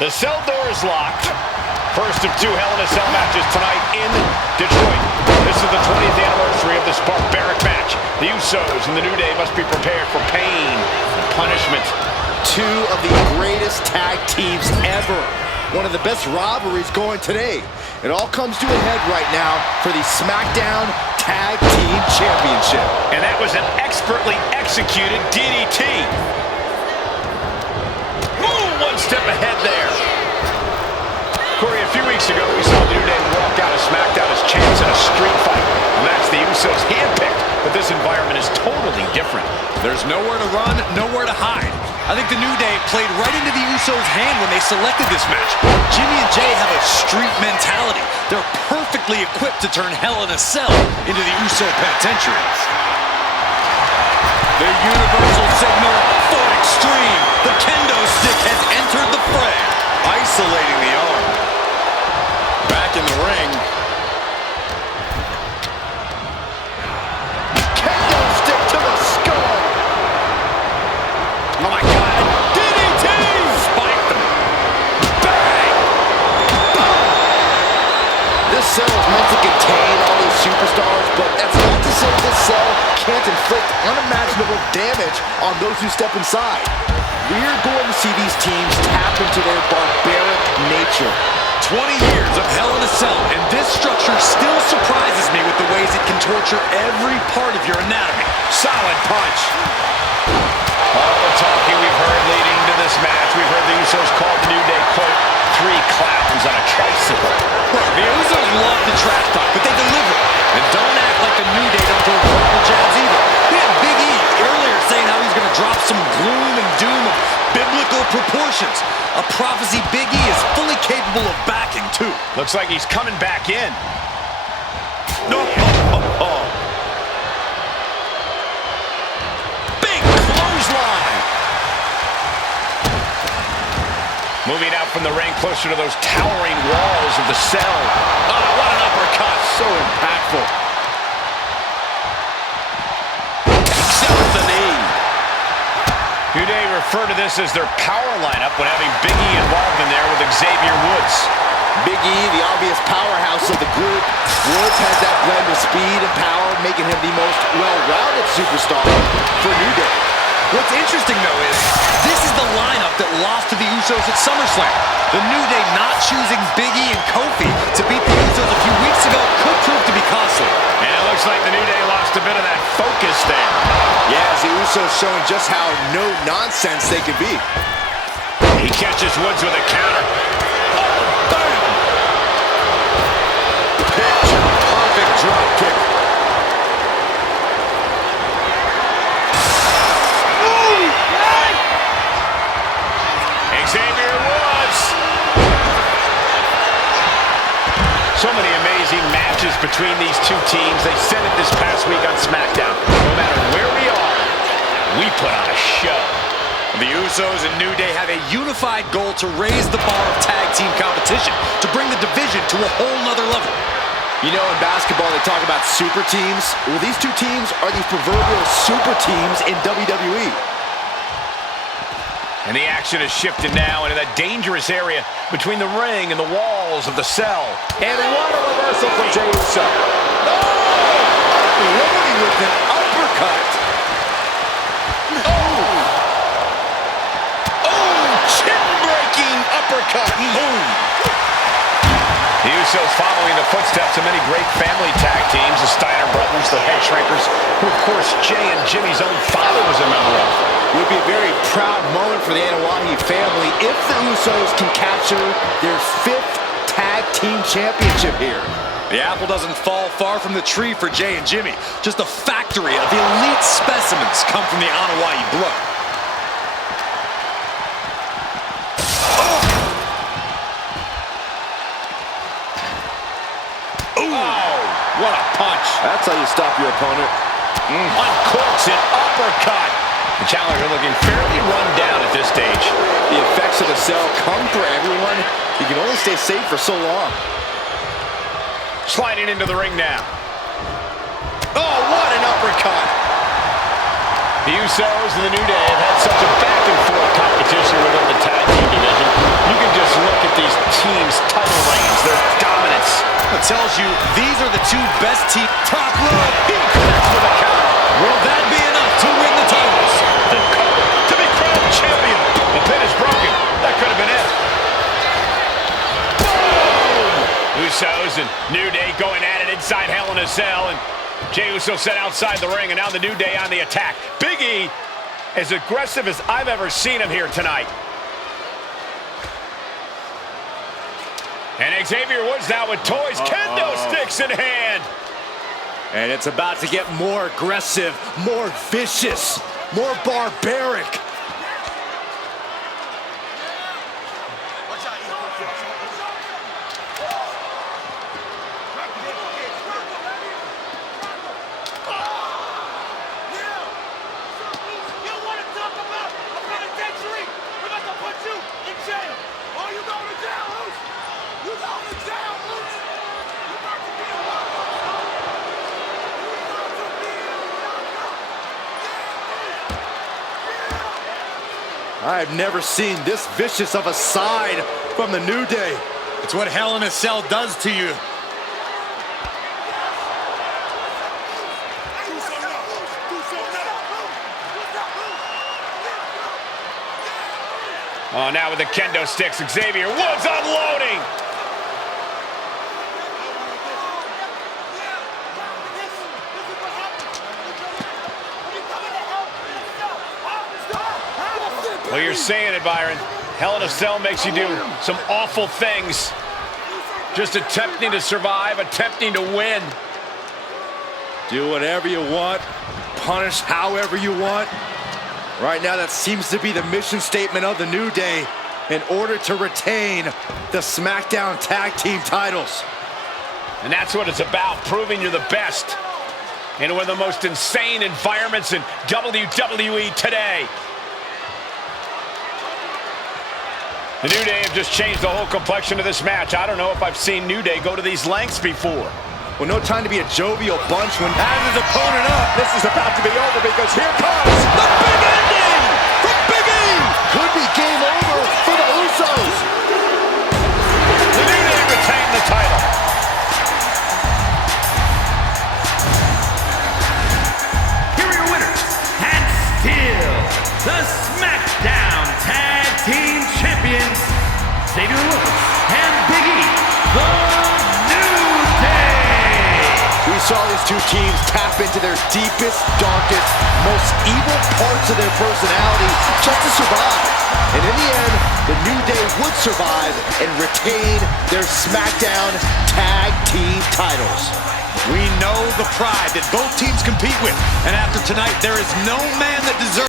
The cell door is locked. First of two Hell in a Cell matches tonight in Detroit. This is the 20th anniversary of this barbaric match. The USOS and the New Day must be prepared for pain and punishment. Two of the greatest tag teams ever. One of the best rivalries going today. It all comes to a head right now for the SmackDown Tag Team Championship. And that was an expertly executed DDT. Ooh, one step ahead there. Corey, a few weeks ago, we saw the New Day walk out of SmackDown as champs in a street fight. And that's the USOS handpicked, but this environment is totally different. There's nowhere to run, nowhere to hide. I think the New Day played right into the USOS' hand when they selected this match. Jimmy and Jay have a street mentality. They're perfectly equipped to turn Hell in a Cell into the USO penitentiary. The universal signal for extreme. The kendo stick has entered the fray. Isolating the arm. Back in the ring. Kendo stick to the skull. Oh my God. DDT! Spiked them. Bang! This cell is meant to contain all these superstars, but that's not to say this cell can't inflict unimaginable damage on those who step inside. We're going to see these teams tap into their barbaric nature. 20 years of Hell in a Cell, and this structure still surprises me with the ways it can torture every part of your anatomy. Solid punch. All the talking we've heard leading to this match, we've heard the USOS call the New Day, quote, three clowns on a tricycle. Look, the USOS love the trash talk, but they deliver. And don't act like the New Day don't throw verbal jabs either. We had Big E earlier saying how he's going to drop some gloom and doom of biblical proportions. A prophecy Big E is fully capable of backing, too. Looks like he's coming back in. No. Big clothesline. Moving out from the ring closer to those towering walls of the cell. Oh, what an uppercut. So impactful. Sells the knee. New Day refer to this as their power lineup when having Big E involved in there with Xavier Woods. Big E, the obvious powerhouse of the group. Woods has that blend of speed and power, making him the most well-rounded superstar for New Day. What's interesting, though, is this is the lineup that lost to the USOS at SummerSlam. The New Day not choosing Big E and Kofi to beat the USOS a few weeks ago could prove to be costly. And it looks like the New Day lost a bit of that focus there. Yeah, the USOS showing just how no-nonsense they can be. He catches Woods with a counter. Oh, bam! Picture-perfect drop kick. Xavier Woods. So many amazing matches between these two teams. They said it this past week on SmackDown. No matter where we are, we put on a show. The USOS and New Day have a unified goal to raise the bar of tag team competition, to bring the division to a whole nother level. You know, in basketball, they talk about super teams. Well, these two teams are the proverbial super teams in WWE. And the action has shifted now into that dangerous area between the ring and the walls of the cell. And what a reversal from Jey Uso. Oh! Unloading with an uppercut. Oh! Oh! Chin-breaking uppercut. Boom! The USOS following the footsteps of many great family tag teams, the Steiner brothers, the Head Shrinkers, who of course Jay and Jimmy's own father was a member of. It would be a very proud moment for the Anoa'i family if the USOS can capture their 5th tag team championship here. The apple doesn't fall far from the tree for Jay and Jimmy. Just a factory of elite specimens come from the Anoa'i blood. What a punch. That's how you stop your opponent. Uncorks an uppercut. The challenger looking fairly run down at this stage. The effects of the cell come for everyone. You can only stay safe for so long. Sliding into the ring now. Oh, what an uppercut. The USOS and the New Day have had such a back-and-forth competition within the tag team division. You can just you, these are the two best teams. Top rope, he connects with a counter. Will that be enough to win the titles? The cover to be crowned champion. The pin is broken. That could have been it. Boom! Usos and New Day going at it inside Hell in a Cell, and Jey Uso set outside the ring, and now the New Day on the attack. Big E, as aggressive as I've ever seen him here tonight. And Xavier Woods now with toys, kendo sticks in hand. And it's about to get more aggressive, more vicious, more barbaric. I've never seen this vicious of a side from the New Day. It's what Hell in a Cell does to you. Oh, now with the kendo sticks, Xavier Woods unloading. Well, you're saying it, Byron. Hell in a Cell makes you do some awful things. Just attempting to survive, attempting to win. Do whatever you want, punish however you want. Right now, that seems to be the mission statement of the New Day in order to retain the SmackDown Tag Team titles. And that's what it's about, proving you're the best in one of the most insane environments in WWE today. The New Day have just changed the whole complexion of this match. I don't know if I've seen New Day go to these lengths before. Well, no time to be a jovial bunch when has his opponent up. This is about to be over because here comes the big ending from Big E. Could be game over for the Usos. The New Day retain the title. Here are your winners, and still the SmackDown Tag Team Champions, Xavier Woods and Big E, the New Day. We saw these two teams tap into their deepest, darkest, most evil parts of their personality just to survive. And in the end, the New Day would survive and retain their SmackDown Tag Team titles. We know the pride that both teams compete with, and after tonight, there is no man that deserves